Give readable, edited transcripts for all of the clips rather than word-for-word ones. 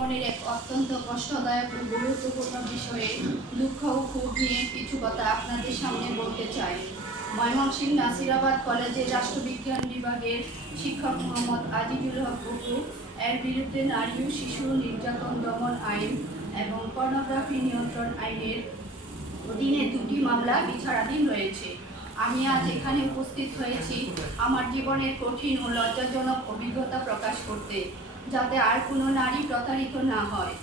জীবনের এক অত্যন্ত কষ্টদায়ক ও গুরুত্বপূর্ণ বিষয়ে দুঃখ ও ক্ষোভ নিয়ে কিছু কথা আপনাদের সামনে বলতে চাই। ময়মনসিংহ নাসিরাবাদ কলেজের রাষ্ট্রবিজ্ঞান বিভাগের শিক্ষক মোহাম্মদ আজিজুল হক অপু এর বিরুদ্ধে নারী ও শিশু নির্যাতন দমন আইন এবং পর্নোগ্রাফি নিয়ন্ত্রণ আইনের অধীনে দুটি মামলা বিচারাধীন রয়েছে। আমি আজ এখানে উপস্থিত হয়েছি আমার জীবনের কঠিন ও লজ্জাজনক অভিজ্ঞতা প্রকাশ করতে, যাতে আর কোনো নারী প্রতারিত না হয়।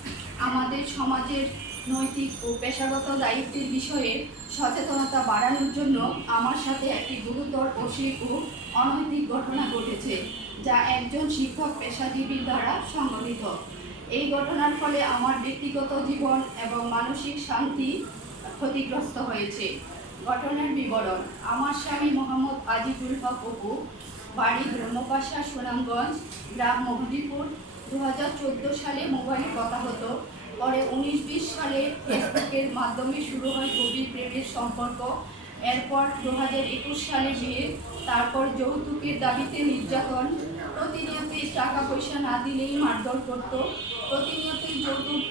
আমাদের সমাজের নৈতিক ও পেশাগত দায়িত্বের বিষয়ে সচেতনতা বাড়ানোর জন্য আমার সাথে একটি গুরুতর অশ্লীল ও অনৈতিক ঘটনা ঘটেছে, যা একজন শিক্ষক পেশাজীবীর দ্বারা সংঘটিত। এই ঘটনার ফলে আমার ব্যক্তিগত জীবন এবং মানসিক শান্তি ক্ষতিগ্রস্ত হয়েছে। ঘটনার বিবরণ: আমার স্বামী মোহাম্মদ আজিজুল হক অপু, বাড়ি ব্রহ্মপাশা, সুনামগঞ্জ, গ্রাম মহদিপুর। 2014 সালে মোবাইলে কথা হতো। পরে 19-20 সালে ফেসবুকের মাধ্যমে শুরু হয় গভীর প্রেমের সম্পর্ক। এরপর 2021 সালে বিয়ে, তারপর যৌতুকের দাবিতে নির্যাতন। প্রতিনিয়তই টাকা পয়সা না দিলেই মারধর করত, প্রতিনিয়তই যৌতুক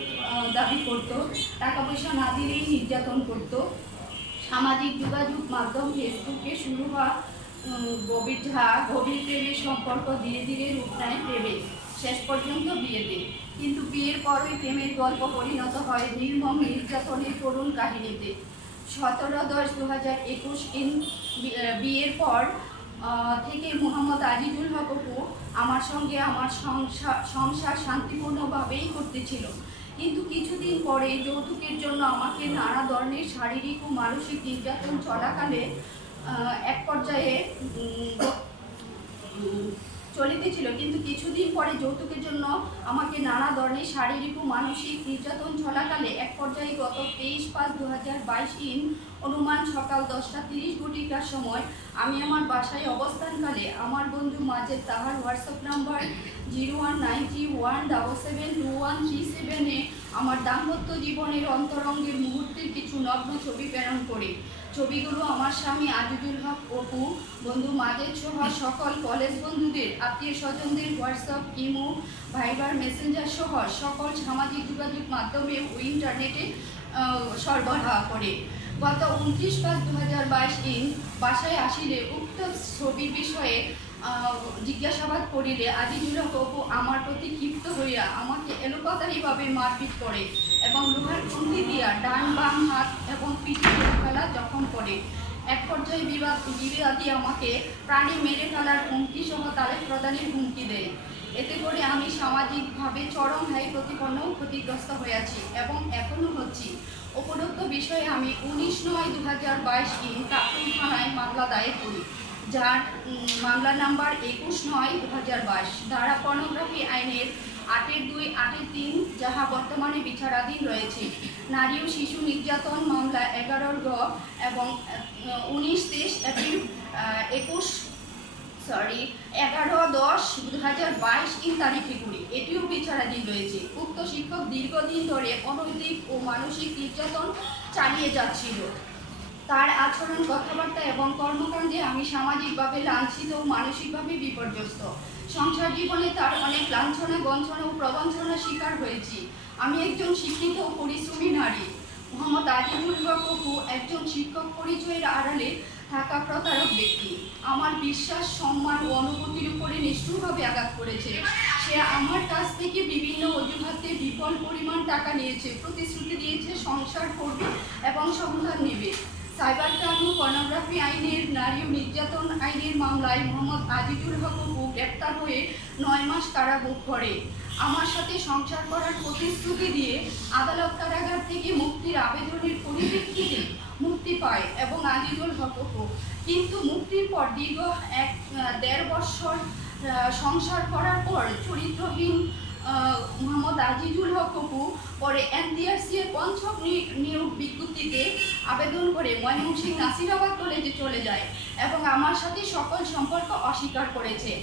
দাবি করত, টাকা পয়সা না দিলেই নির্যাতন করত। সামাজিক যোগাযোগ মাধ্যম ফেসবুকে শুরু হওয়া গভীর প্রেমের সম্পর্ক ধীরে ধীরে রূপ নেয় প্রেমে, শেষ পর্যন্ত বিয়েতে। কিন্তু বিয়ের পরই প্রেমের গল্প পরিণত হয় নির্মম নির্যাতনের করুণ কাহিনীতে। 17/10/2021 বিয়ের পর থেকে মোহাম্মদ আজিজুল হক অপু আমার সঙ্গে আমার সংসার শান্তিপূর্ণভাবেই করতেছিল। কিন্তু কিছুদিন পরে যৌতুকের জন্য আমাকে নানা ধরনের শারীরিক ও মানসিক নির্যাতন চলাকালে এক পর্যায়ে চলিতেছিল। কিন্তু কিছুদিন পরে যৌতুকের জন্য আমাকে নানা ধরনের শারীরিক ও মানসিক নির্যাতন চলাকালে এক পর্যায়ে গত 23/5/2022 অনুমান সকাল 10:30 সময় আমি আমার বাসায় অবস্থানকালে আমার বন্ধু মাজেদ তাহার হোয়াটসঅ্যাপ নাম্বার 019317722137 আমার দাম্পত্য জীবনের অন্তরঙ্গের মুহূর্তের কিছু নগ্ন ছবি প্রেরণ করে। ছবিগুলো আমার স্বামী আজিজুল হক অপু, বন্ধু মাজেদ সহ সকল কলেজ বন্ধুদের, আত্মীয় স্বজনদের হোয়াটসঅ্যাপ, ইমো, ভাইবার, মেসেঞ্জার সহ সকল সামাজিক যোগাযোগ মাধ্যমে ও ইন্টারনেটে সরবরাহ করে। গত 29/5/2022 বাসায় আসিলে উক্ত ছবির বিষয়ে জিজ্ঞাসাবাদ করিলে আজিজুল হক অপু আমার প্রতি ক্ষিপ্ত হইয়া আমাকে এলোপাতাড়িভাবে মারপিট করে এবং লোহার খুন্তি দিয়া ডান বাম হাত এবং পিঠে ফেলা জখম করে। এক পর্যায়ে বিবাদী আমাকে প্রাণে মেরে ফেলার হুমকি সহ তারেক প্রদানের হুমকি দেয়। এতে করে আমি সামাজিকভাবে চরম হাই প্রতিপন্ন ক্ষতিগ্রস্ত হয়েছি এবং এখনও হচ্ছি। উপরোক্ত বিষয়ে আমি 19/9/2022 কাকুন থানায় মামলা দায়ের করি, যার মামলা নাম্বার 21/9/2022 ধারা পর্নোগ্রাফি আইনের 8-2, 8-3, যাহা বর্তমানে বিচারাধীন রয়েছে। নারী ও শিশু নির্যাতন মামলা 11 এবং 11/10/2022 তারিখে করি, এটিও বিচারাধীন রয়েছে। উক্ত শিক্ষক দীর্ঘদিন ধরে অনৈতিক ও মানসিক নির্যাতন চালিয়ে যাচ্ছিল। তার আচরণ, কথাবার্তা এবং কর্মকাণ্ডে আমি সামাজিকভাবে লাঞ্ছিত ও মানসিকভাবে বিপর্যস্ত। সংসার জীবনে তার অনেক লাঞ্ছনা, বঞ্চনা ও প্রবঞ্চনার শিকার হয়েছি। আমি একজন শিক্ষিত ও পরিশ্রমী নারী। মোহাম্মদ আজিজুল হক অপু একজন শিক্ষক পরিচয়ের আড়ালে থাকা প্রতারক ব্যক্তি। আমার বিশ্বাস, সম্মান ও অনুভূতির উপরে নিষ্ঠুরভাবে আঘাত করেছে। সে আমার কাছ থেকে বিভিন্ন অজুহাতে বিপুল পরিমাণ টাকা নিয়েছে, প্রতিশ্রুতি দিয়েছে সংসার করবে এবং সন্তান নেবে। সাইবার ক্রাইম ও পর্নোগ্রাফি আইনের, নারী ও নির্যাতন আইনের মামলায় মোহাম্মদ আজিজুল হক অপু গ্রেপ্তার হয়ে 9 মাস কারাভোগ করে। আমার সাথে সংসার করার প্রতিশ্রুতি দিয়ে আদালত কারাগার থেকে মুক্তির আবেদনের পরিপ্রেক্ষিতে মুক্তি পায় এবং আজিজুল হক অপু কিন্তু মুক্তির পর দীর্ঘ 1.5 বছর সংসার করার পর চরিত্রহীন মোহাম্মদ আজিজুল হক অপু পরে NTRC এর পঞ্চম নিয়োগ বিজ্ঞপ্তিতে আবেদন করে ময়মনসিংহ নাসিরাবাদ কলেজে চলে যায় এবং আমার সাথে সকল সম্পর্ক অস্বীকার করেছে।